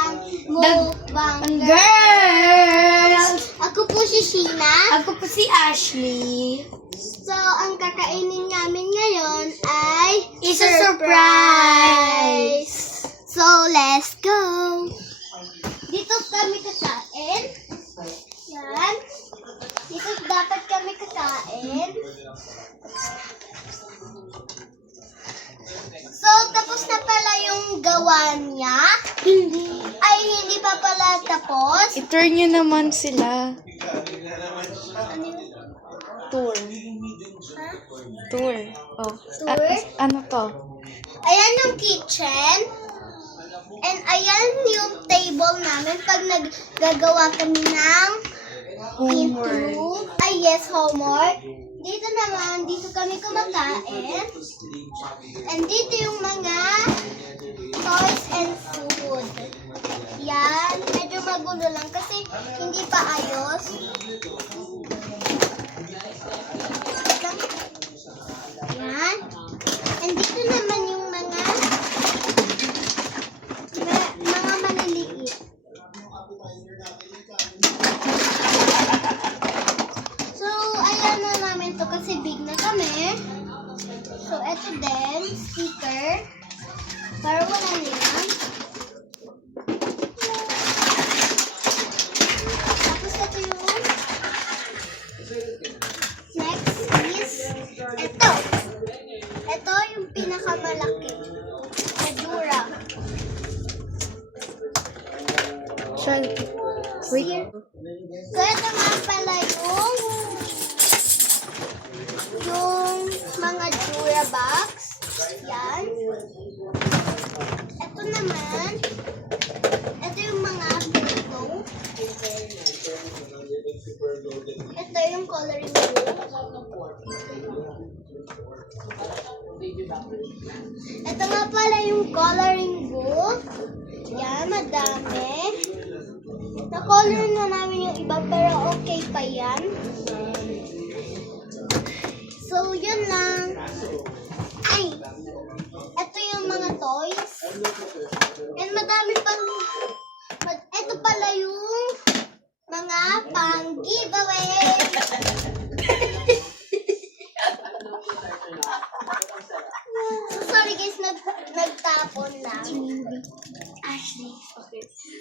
ang Mukbang Girls! Ako po si Sheena. Ako po si Ashley. So, ang kakainin namin ngayon ay It's a surprise! So, let's go! Dito kami kakain. Yan. Dito dapat kami kakain. So, tapos na pala yung gawa niya. Hindi pa pala tapos. I-turn nyo naman sila. Ano yun? Tour. Ha? Tour. Oh. Tour? Ano to? Ayan yung kitchen. And ayan yung table namin pag naggagawa kami ng Homework. Ay, yes, homework. Dito naman, dito kami kumakain. And dito yung mga toys and food. Yan, medyo magulo lang kasi hindi pa ayos. Yan. And dito naman yung mga maliliit. So, ayan na namin to kasi big na kami. So, eto din, sticker. Para wala niyan. Tapos ito yung next is ito. Ito yung pinakamalaki. Medura. Wait. So, ito nga pala yung mga Dura box. Yan. Ito naman, ito yung mga photo. Ito yung coloring book. Ito nga pala yung coloring book. Yan, madami. Na-color na namin yung iba pero okay pa yan. So, yun lang. Ay! Ito yung mga toys. And madami pang... Ito pala yung mga pang-giveaway. So, sorry guys, nagtapon lang. Ashley.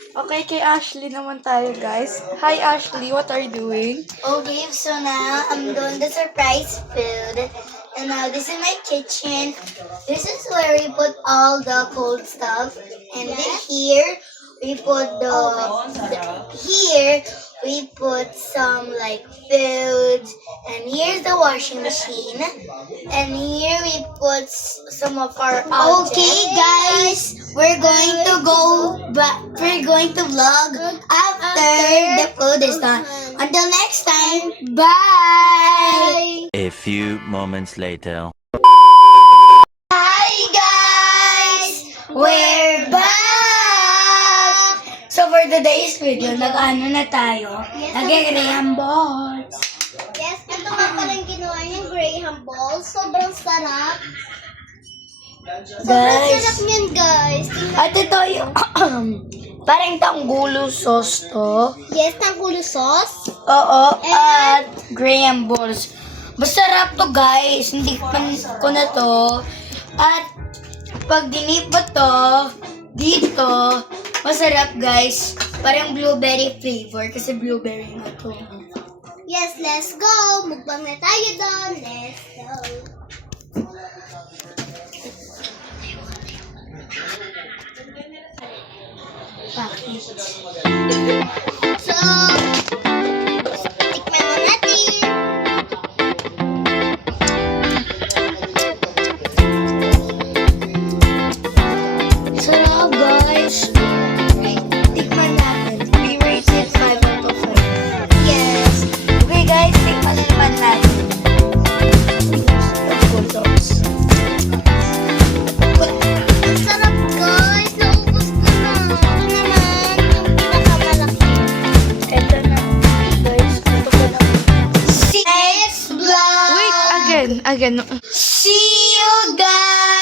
Okay, kay Ashley naman tayo, guys. Hi, Ashley. What are you doing? Okay, so now I'm doing the surprise food. And now this is my kitchen. This is where we put all the cold stuff. And then here we put here we put some like food. And here's the washing machine. And here we put some of our objects. Okay, guys. We're going to go back. We're going to vlog after the food is done. Until next time, bye! A few moments later. Hi guys! We're back! So for today's video, nag-ano na tayo? Yes, Nag-Graham balls. Yes, ito nga pala yung ginawa niyang Graham balls. Sobrang sarap. Sobrang Guys. sarap niyan, guys. Tingnan. At ito yung parang tanggulo sauce to. Yes, tangkulo sauce. Oo, at Graham balls. Masarap to guys. Hindi ko na to. At pag dinipot to, dito, masarap guys. Parang blueberry flavor kasi blueberry na to. Yes, let's go. Mukbang na tayo doon. Let's go. Bakit? So, tikman na natin. Sarap guys. Tikman natin. We rate it 5 out of 5. Yes. Okay guys, tikman naman natin. Ang sarap, guys. Naubos ko na. Ito naman, yung pinakamalaki. Ito na guys. Ito ko na. Next vlog! Wait, again. See you guys!